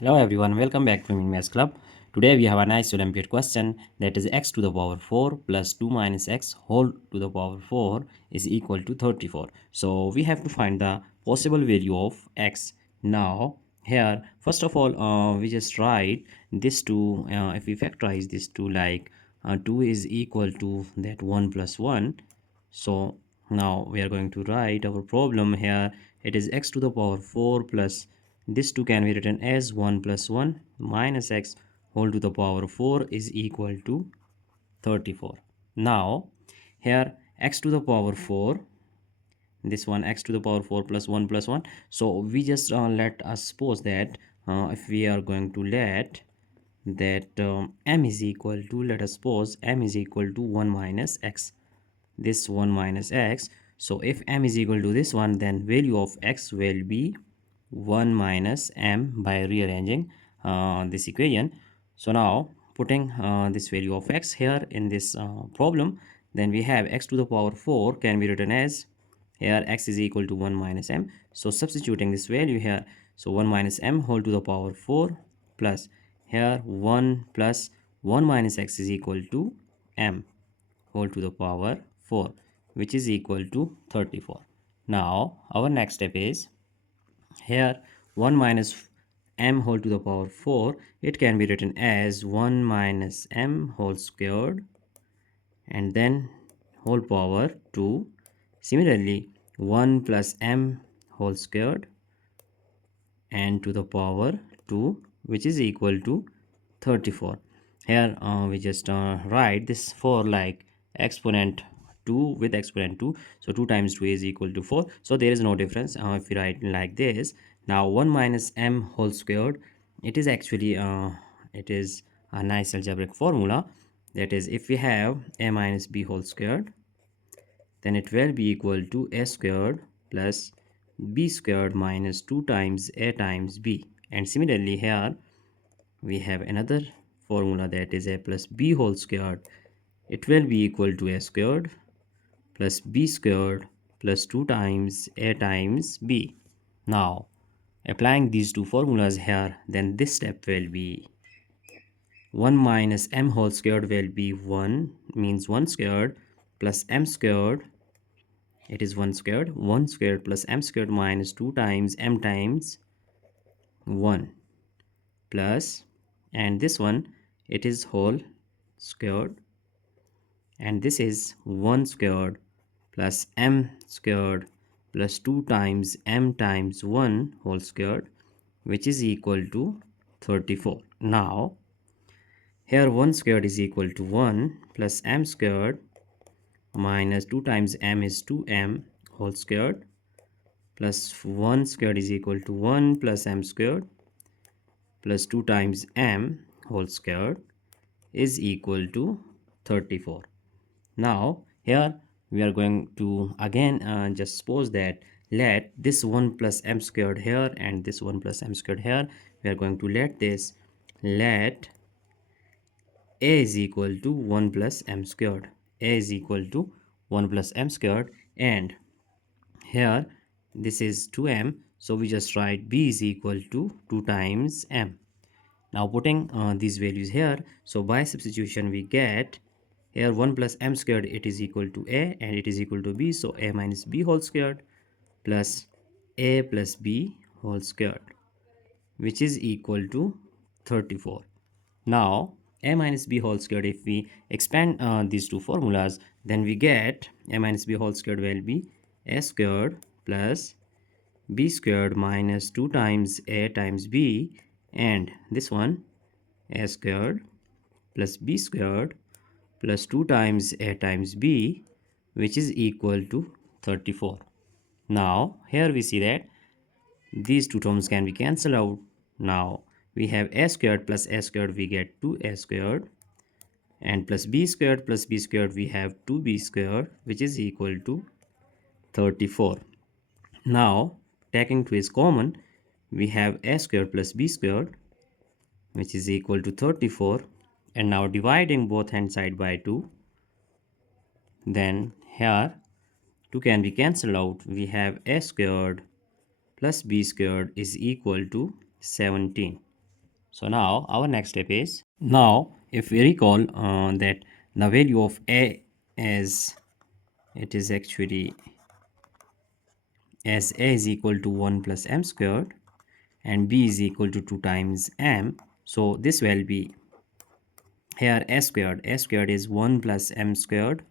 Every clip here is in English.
Hello everyone, welcome back to Romanian Maths Club. Today we have a nice Olympiad question, that is x to the power 4 plus 2 minus x whole to the power 4 is equal to 34. So we have to find the possible value of x. Now here first of all we just write this 2, if we factorize this 2 like 2 is equal to that 1 plus 1. So now we are going to write our problem here. It is x to the power 4 plus this 2 can be written as 1 plus 1 minus x whole to the power 4 is equal to 34. Now here x to the power 4, this one x to the power 4 plus 1 plus 1. So we just let us suppose that if we are going to let that m is equal to, let us suppose m is equal to 1 minus x, this 1 minus x. So if m is equal to this one, then value of x will be 1 minus m by rearranging this equation. So now putting this value of x here in this problem, then we have x to the power 4 can be written as, here x is equal to 1 minus m. So substituting this value here, so 1 minus m whole to the power 4 plus here 1 plus 1 minus x is equal to m whole to the power 4, which is equal to 34. Now our next step is, here 1 minus m whole to the power 4, it can be written as 1 minus m whole squared and then whole power 2. Similarly 1 plus m whole squared and to the power 2, which is equal to 34. Here we just write this 4 like exponent 2 with exponent 2. So 2 times 2 is equal to 4. So there is no difference if we write like this. Now 1 minus m whole squared, it is actually it is a nice algebraic formula. That is, if we have a minus b whole squared, then it will be equal to a squared plus b squared minus 2 times a times b. And similarly here we have another formula, that is a plus b whole squared, it will be equal to a squared plus b squared plus 2 times a times b. Now applying these two formulas here, then this step will be 1 minus m whole squared will be 1, means 1 squared plus m squared, it is 1 squared plus m squared minus 2 times m times 1 plus, and this one it is whole squared, and this is 1 squared plus m squared plus 2 times m times 1 whole squared, which is equal to 34. Now here 1 squared is equal to 1 plus m squared minus 2 times m is 2m whole squared plus 1 squared is equal to 1 plus m squared plus 2 times m whole squared is equal to 34. Now here we are going to again just suppose that let this 1 plus m squared here and this 1 plus m squared here, we are going to let this, let a is equal to 1 plus m squared, a is equal to 1 plus m squared, and here this is 2m, so we just write b is equal to 2 times m. Now putting these values here, so by substitution we get, here 1 plus m squared, it is equal to a and it is equal to b, so a minus b whole squared plus a plus b whole squared, which is equal to 34. Now a minus b whole squared, if we expand these two formulas, then we get a minus b whole squared will be a squared plus b squared minus 2 times a times b, and this one a squared plus b squared plus 2 times a times b, which is equal to 34. Now here we see that these two terms can be cancelled out. Now we have a squared plus a squared, we get 2a squared, and plus b squared we have 2b squared, which is equal to 34. Now taking 2 is common, we have a squared plus b squared, which is equal to 34, and now dividing both hand side by 2, then here 2 can be cancelled out, we have a squared plus b squared is equal to 17. So now our next step is, now if we recall that the value of a is, it is actually as a is equal to 1 plus m squared and b is equal to 2 times m. So this will be here a squared. A squared is 1 plus m squared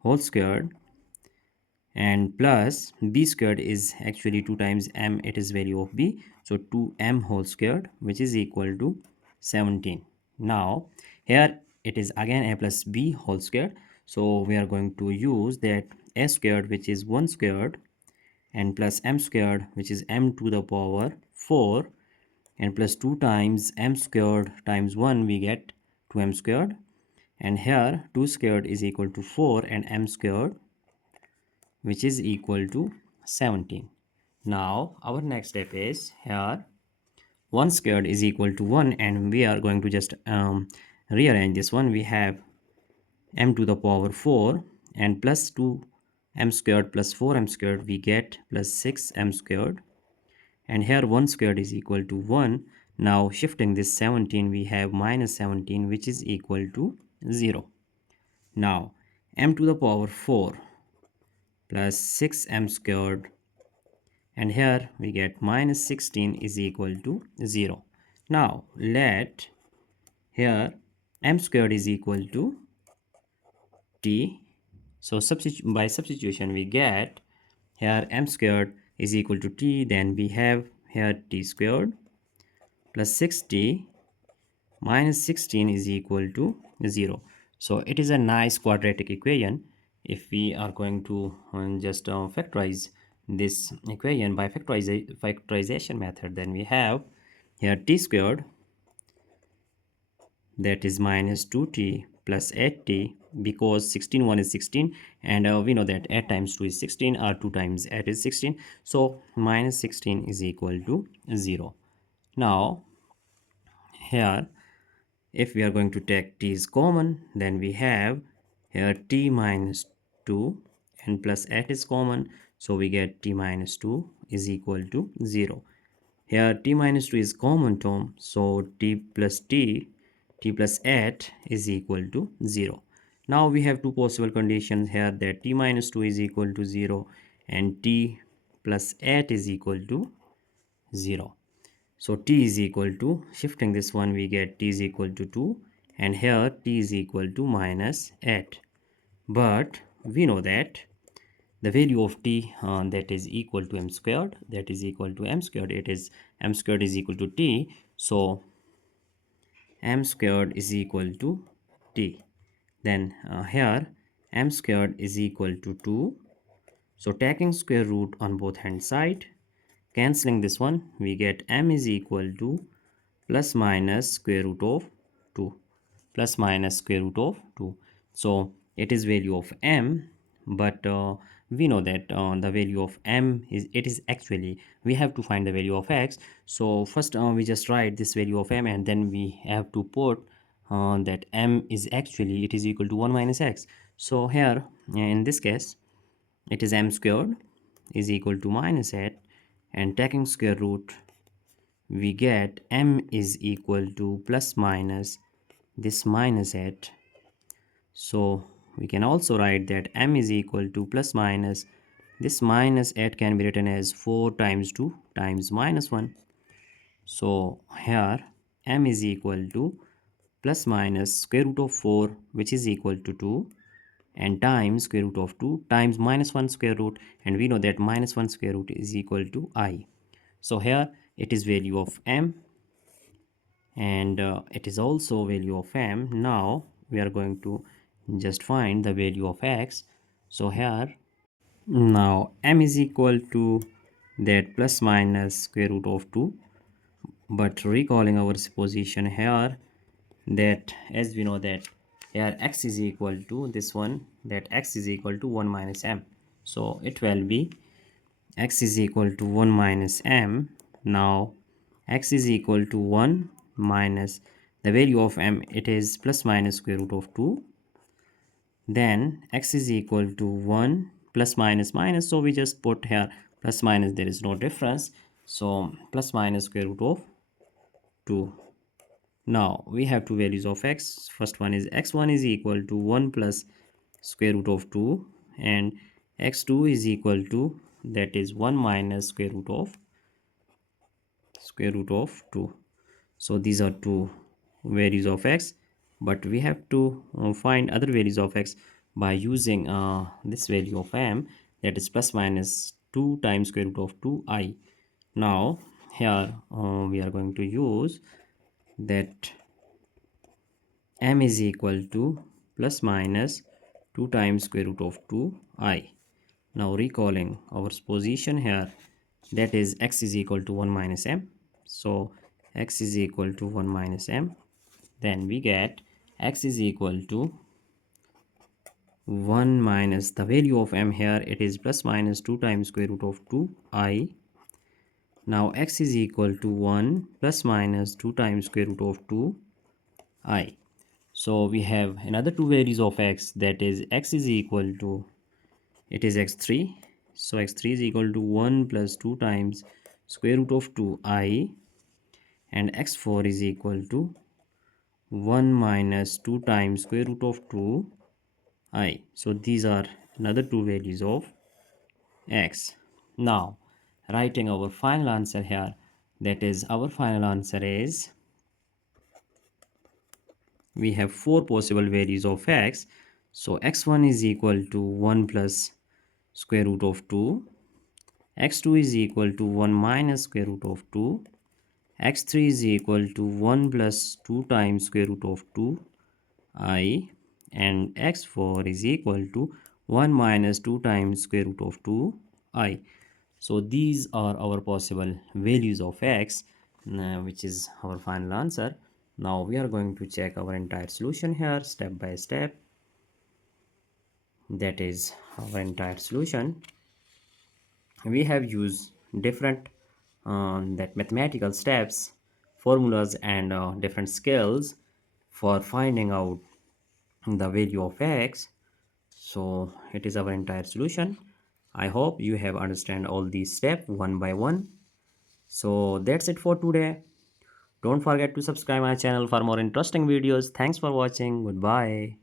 whole squared, and plus b squared is actually 2 times m, it is value of b, so 2m whole squared, which is equal to 17. Now here it is again a plus b whole squared, so we are going to use that a squared, which is 1 squared, and plus m squared, which is m to the power 4, and plus 2 times m squared times 1, we get 2m squared, and here 2 squared is equal to 4 and m squared, which is equal to 17. Now our next step is, here 1 squared is equal to 1, and we are going to just rearrange this one. We have m to the power 4 and plus 2 m squared plus 4m squared, we get plus 6m squared, and here 1 squared is equal to 1. Now shifting this 17, we have minus 17, which is equal to 0. Now m to the power 4 plus 6m squared, and here we get minus 16 is equal to 0. Now let here m squared is equal to t. So by substitution we get here m squared is equal to t, then we have here t squared plus 6t minus 16 is equal to 0. So it is a nice quadratic equation. If we are going to just factorize this equation by factorization method, then we have here t squared, that is minus 2t plus 8t, because 16 1 is 16, and we know that 8 times 2 is 16, or 2 times 8 is 16, so minus 16 is equal to 0. Now here if we are going to take t is common, then we have here t minus 2 and plus 8 is common, so we get t minus 2 is equal to 0. Here t minus 2 is common term, so t plus 8 is equal to 0. Now we have two possible conditions here, that t minus 2 is equal to 0 and t plus 8 is equal to 0. So t is equal to, shifting this one, we get t is equal to 2, and here t is equal to minus 8. But we know that the value of t that is equal to m squared, that is equal to m squared, it is m squared is equal to t, so m squared is equal to t. Then here m squared is equal to 2, so taking square root on both hand side, cancelling this one, we get m is equal to plus minus square root of 2, plus minus square root of 2. So it is value of m, but we know that the value of m is, it is actually, we have to find the value of x. So first we just write this value of m, and then we have to put that m is actually, it is equal to 1 minus x. So here in this case it is m squared is equal to minus 8, and taking square root, we get m is equal to plus minus this minus 8. So we can also write that m is equal to plus minus this minus 8 can be written as 4 times 2 times minus 1. So here m is equal to plus minus square root of 4, which is equal to 2, and times square root of 2 times minus 1 square root, and we know that minus 1 square root is equal to I. So here it is value of m, and it is also value of m. Now we are going to just find the value of x. So here now m is equal to that plus minus square root of 2, but recalling our supposition here, that as we know that here x is equal to this one, that x is equal to 1 minus m, so it will be x is equal to 1 minus m. Now x is equal to 1 minus the value of m, it is plus minus square root of 2, then x is equal to 1 plus minus minus, so we just put here plus minus, there is no difference, so plus minus square root of 2. Now we have two values of x. First one is x1 is equal to 1 plus square root of 2, and x2 is equal to, that is 1 minus square root of 2. So these are two values of x, but we have to find other values of x by using this value of m, that is plus minus 2 times square root of 2I. Now here we are going to use that m is equal to plus minus 2 times square root of 2I. Now recalling our position here, that is x is equal to 1 minus m. So x is equal to 1 minus m. Then we get x is equal to 1 minus the value of m here, it is plus minus 2 times square root of 2I. Now x is equal to 1 plus minus 2 times square root of 2I. So we have another two values of x, that is x is equal to, it is x3. So x3 is equal to 1 plus 2 times square root of 2I, and x4 is equal to 1 minus 2 times square root of 2I. So these are another two values of x. Now writing our final answer here, that is our final answer is, we have four possible values of x. So x1 is equal to 1 plus square root of 2, x2 is equal to 1 minus square root of 2, x3 is equal to 1 plus 2 times square root of 2I, and x4 is equal to 1 minus 2 times square root of 2I. So these are our possible values of x, which is our final answer. Now we are going to check our entire solution here step by step. That is our entire solution. We have used different that mathematical steps, formulas, and different skills for finding out the value of x. So it is our entire solution. I hope you have understand all these steps one by one. So that's it for today. Don't forget to subscribe my channel for more interesting videos. Thanks for watching. Goodbye.